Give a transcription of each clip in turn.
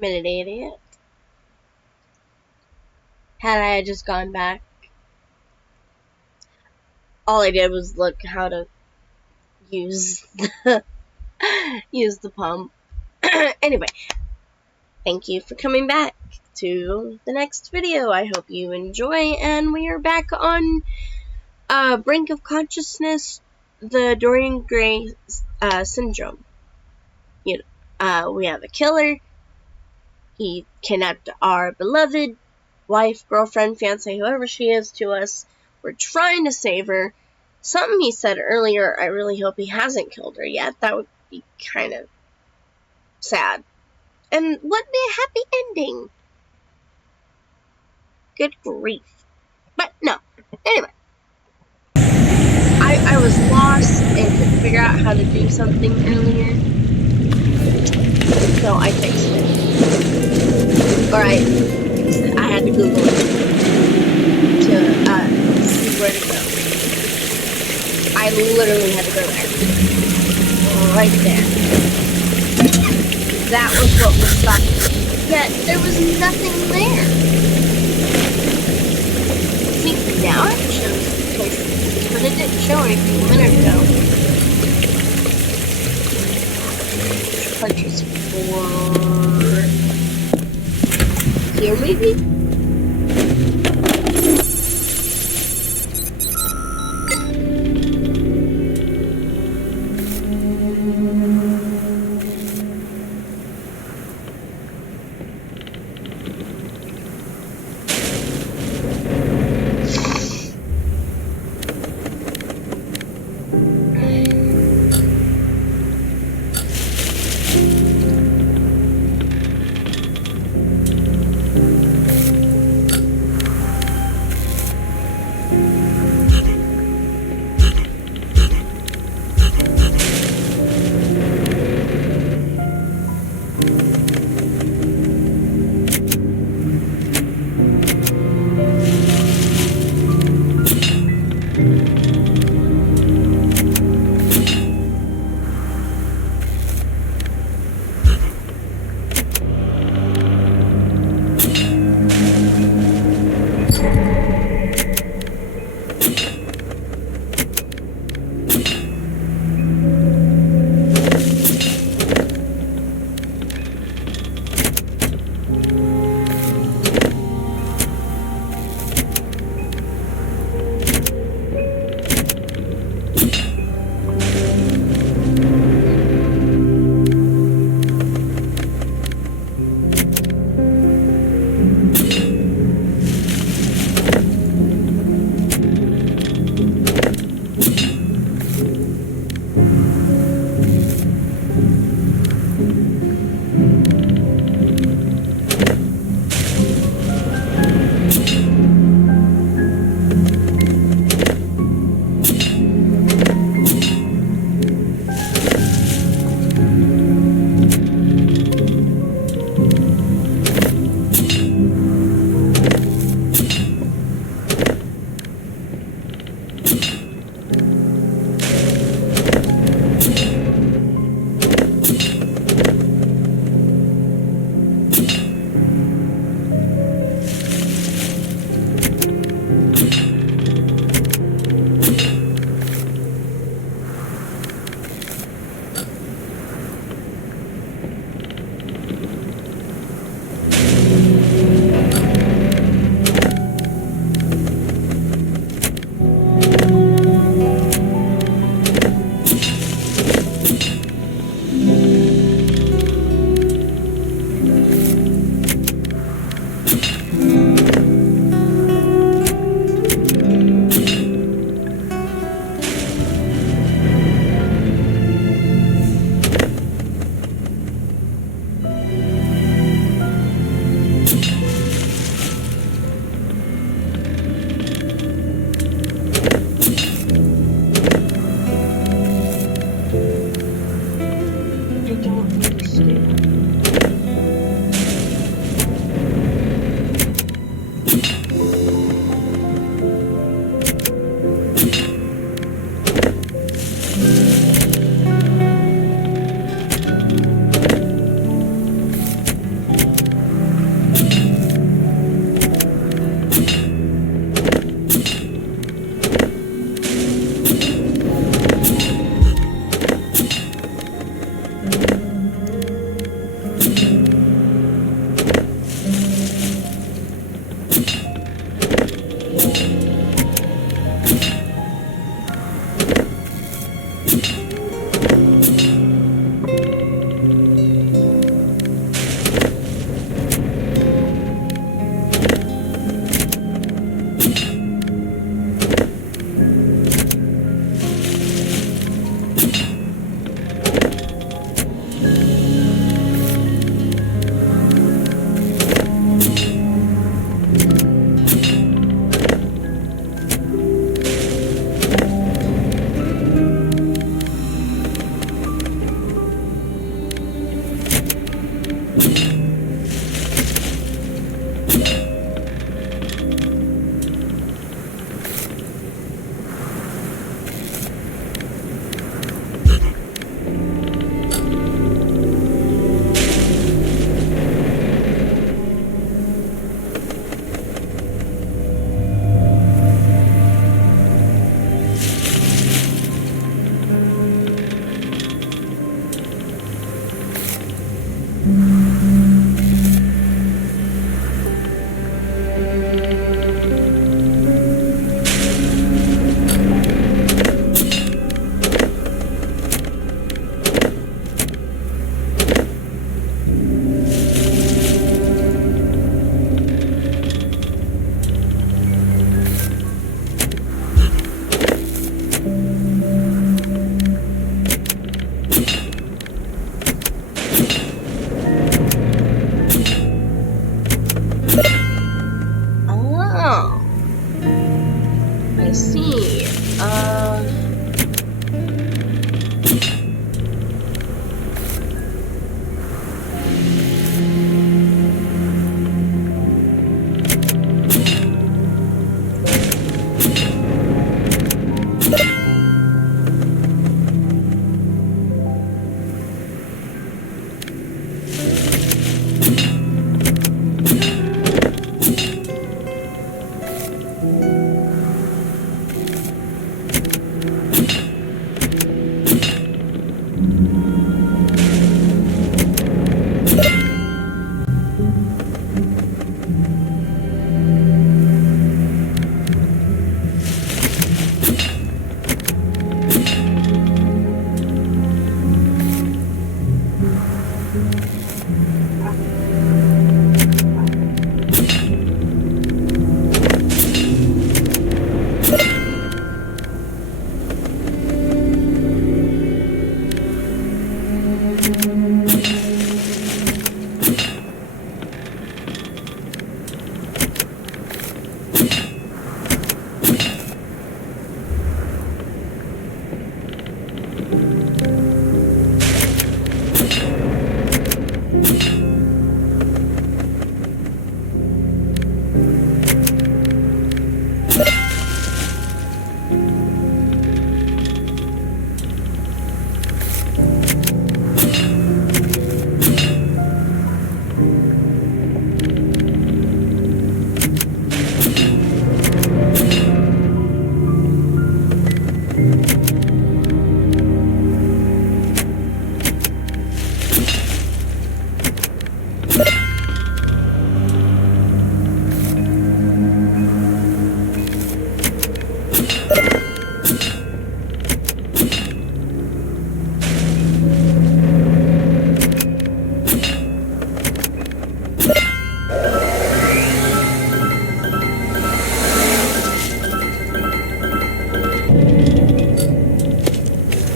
been an idiot. Had I just gone back, all I did was look how to use the pump. Anyway, thank you for coming back to the next video. I hope you enjoy, and we are back on Brink of Consciousness, the Dorian Gray syndrome. We have a killer. He kidnapped our beloved wife, girlfriend, fiance, whoever she is to us. We're trying to save her. Something he said earlier, I really hope he hasn't killed her yet. That would be kind of sad. And would be a happy ending. Good grief. But no. Anyway. I was lost and couldn't figure out how to do something earlier. So I fixed it. Or I had to Google it to see where to go. I literally had to go there. Right there. That was what was stopping me. Yet there was nothing there. See, now it shows places, but it didn't show anything a minute ago. Purchase for here, maybe?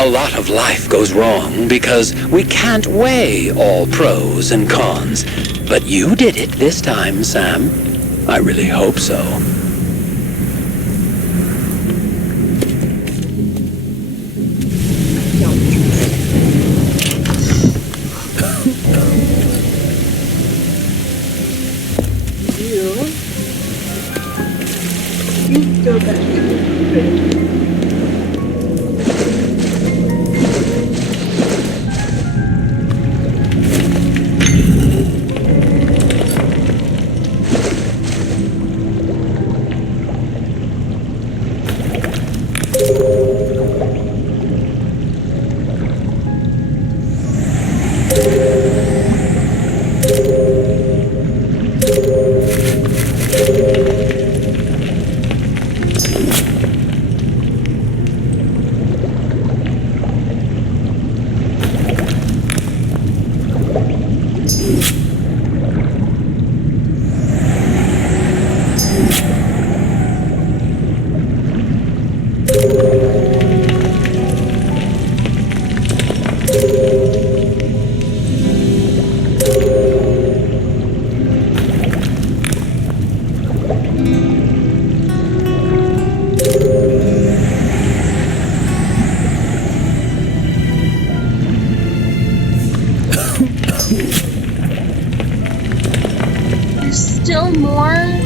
A lot of life goes wrong because we can't weigh all pros and cons. But you did it this time, Sam. I really hope so. You go back. Still more?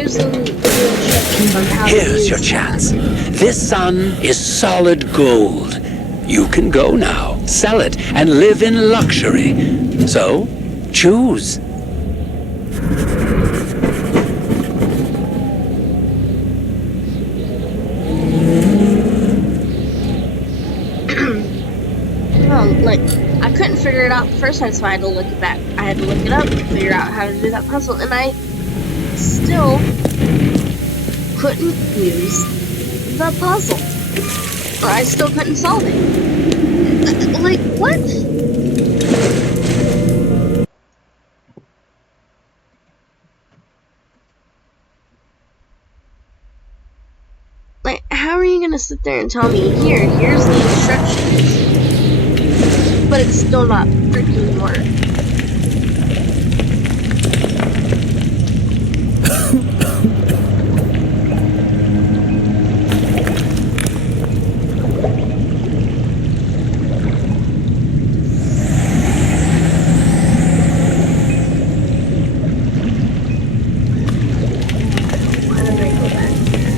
using the instructions on how to Here's use your that. chance. This sun is solid gold. You can go now, sell it, and live in luxury. So, choose. Like, I couldn't figure it out the first time, so I had to look it back. I had to look it up to figure out how to do that puzzle, and I still couldn't use the puzzle. Or I still couldn't solve it. Like, what? Like, how are you gonna sit there and tell me, here's the instructions, but it's still not freaking work? Why did I go back here?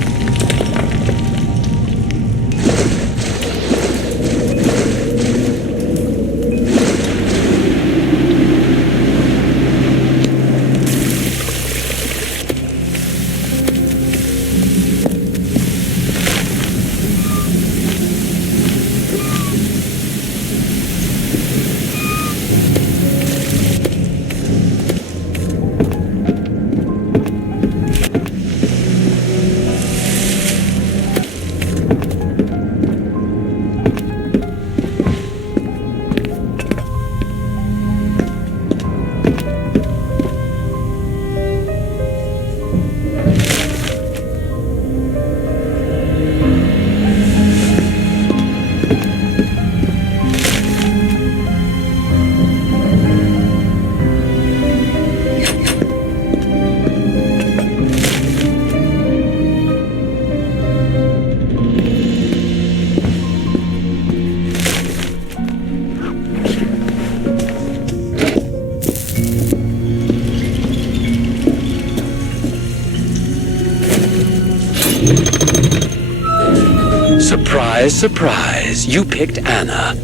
Surprise, surprise, you picked Anna.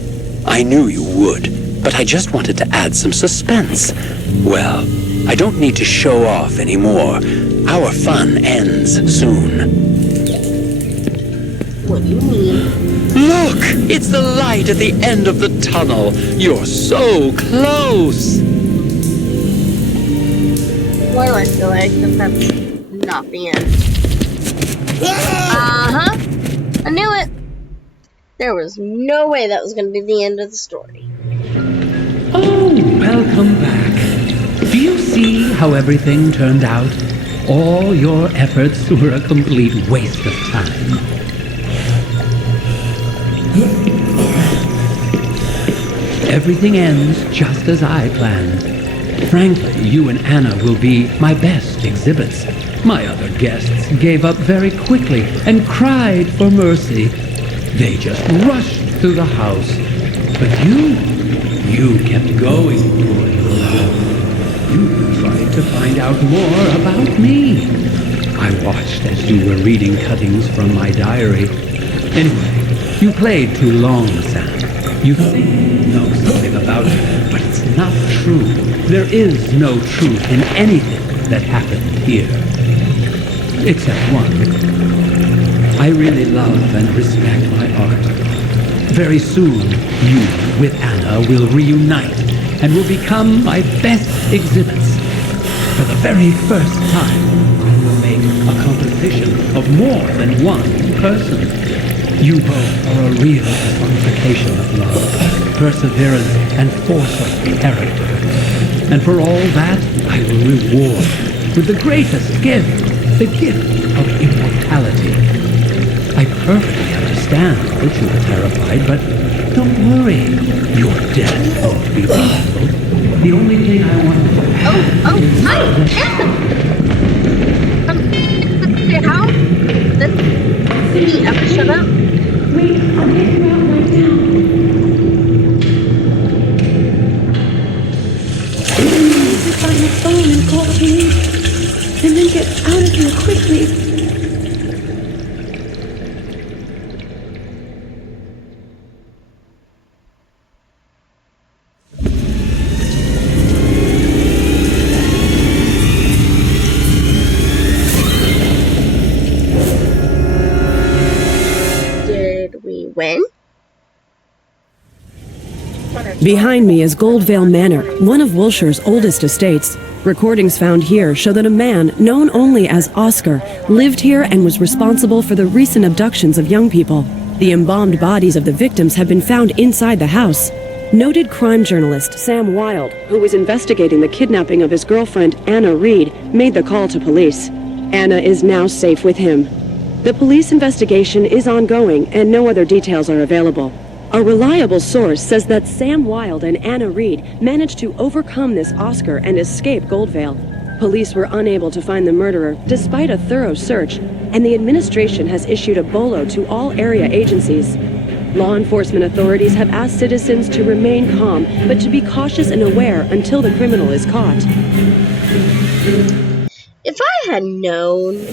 I knew you would, but I just wanted to add some suspense. Well, I don't need to show off anymore. Our fun ends soon. What do you mean? Look! It's the light at the end of the tunnel. You're so close! Why do I feel like that's not the end? Uh-huh. I knew it. There was no way that was going to be the end of the story. Oh, welcome back. Do you see how everything turned out? All your efforts were a complete waste of time. Everything ends just as I planned. Frankly, you and Anna will be my best exhibits. My other guests gave up very quickly and cried for mercy. They just rushed through the house. But you kept going. You tried to find out more about me. I watched as you were reading cuttings from my diary. Anyway, you played too long, Sam. You think you know something about it, but it's not true. There is no truth in anything that happened here. Except one. I really love and respect my art. Very soon, you, with Anna, will reunite and will become my best exhibits. For the very first time, I will make a composition of more than one person. You both are a real personification of love, perseverance, and force of character. And for all that, I will reward with the greatest gift, the gift of immortality. I perfectly understand that you are terrified, but don't worry. Your death won't be painful. The only thing I want to Hi! How? Did he ever shut up? Wait, I'll get you out right now. Music on your phone and call me. and then get out of here quickly. Did we win? Behind me is Goldvale Manor, one of Wilshire's oldest estates. Recordings found here show that a man, known only as Oscar, lived here and was responsible for the recent abductions of young people. The embalmed bodies of the victims have been found inside the house. Noted crime journalist Sam Wilde, who was investigating the kidnapping of his girlfriend Anna Reed, made the call to police. Anna is now safe with him. The police investigation is ongoing and no other details are available. A reliable source says that Sam Wilde and Anna Reed managed to overcome this Oscar and escape Goldvale. Police were unable to find the murderer despite a thorough search, and the administration has issued a bolo to all area agencies. Law enforcement authorities have asked citizens to remain calm, but to be cautious and aware until the criminal is caught. If I had known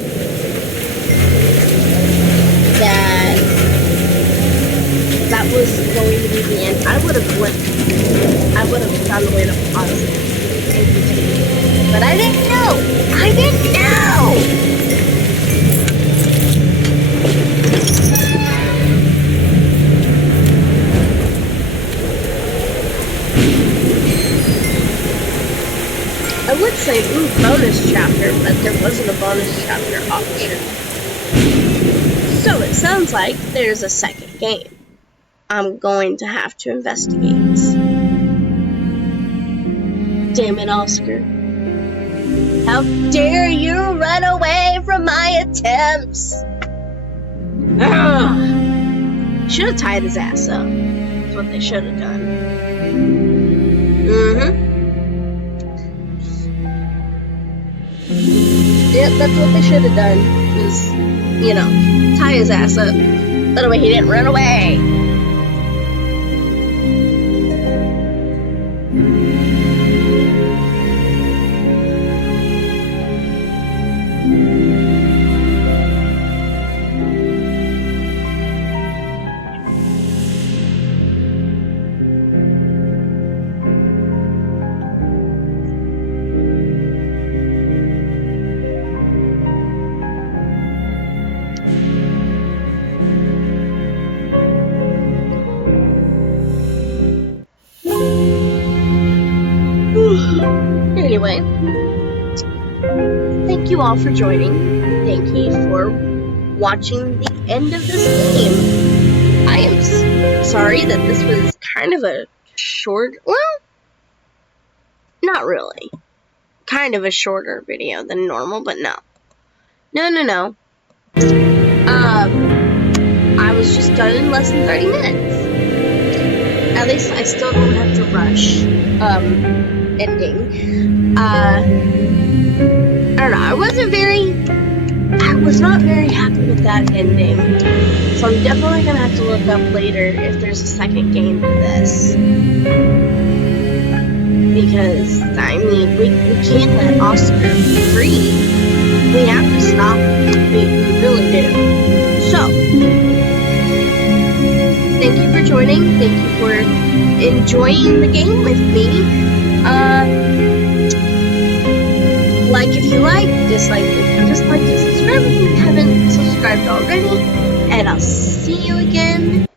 that was going to be the end, I would have found a way to pause it and continue. But I didn't know! I didn't know! I would say, ooh, bonus chapter, but there wasn't a bonus chapter option. So it sounds like there's a second game. I'm going to have to investigate. Damn it, Oscar. How dare you run away from my attempts? Ugh. Should have tied his ass up. That's what they should have done. Yep, that's what they should have done. Was, you know, tie his ass up. That way he didn't run away. Anyway, thank you all for joining. Thank you for watching the end of this game. I am sorry that this was kind of a short, well, not really. Kind of a shorter video than normal, but no. No. I was just done in less than 30 minutes. At least I still don't have to rush, ending. I don't know, I was not very happy with that ending. So I'm definitely gonna have to look up later if there's a second game to this. Because, I mean, we can't let Oscar be free. We have to stop him. We really do. So, thank you for joining. Thank you for enjoying the game with me. Like if you like, dislike if you dislike, subscribe if you haven't subscribed already, and I'll see you again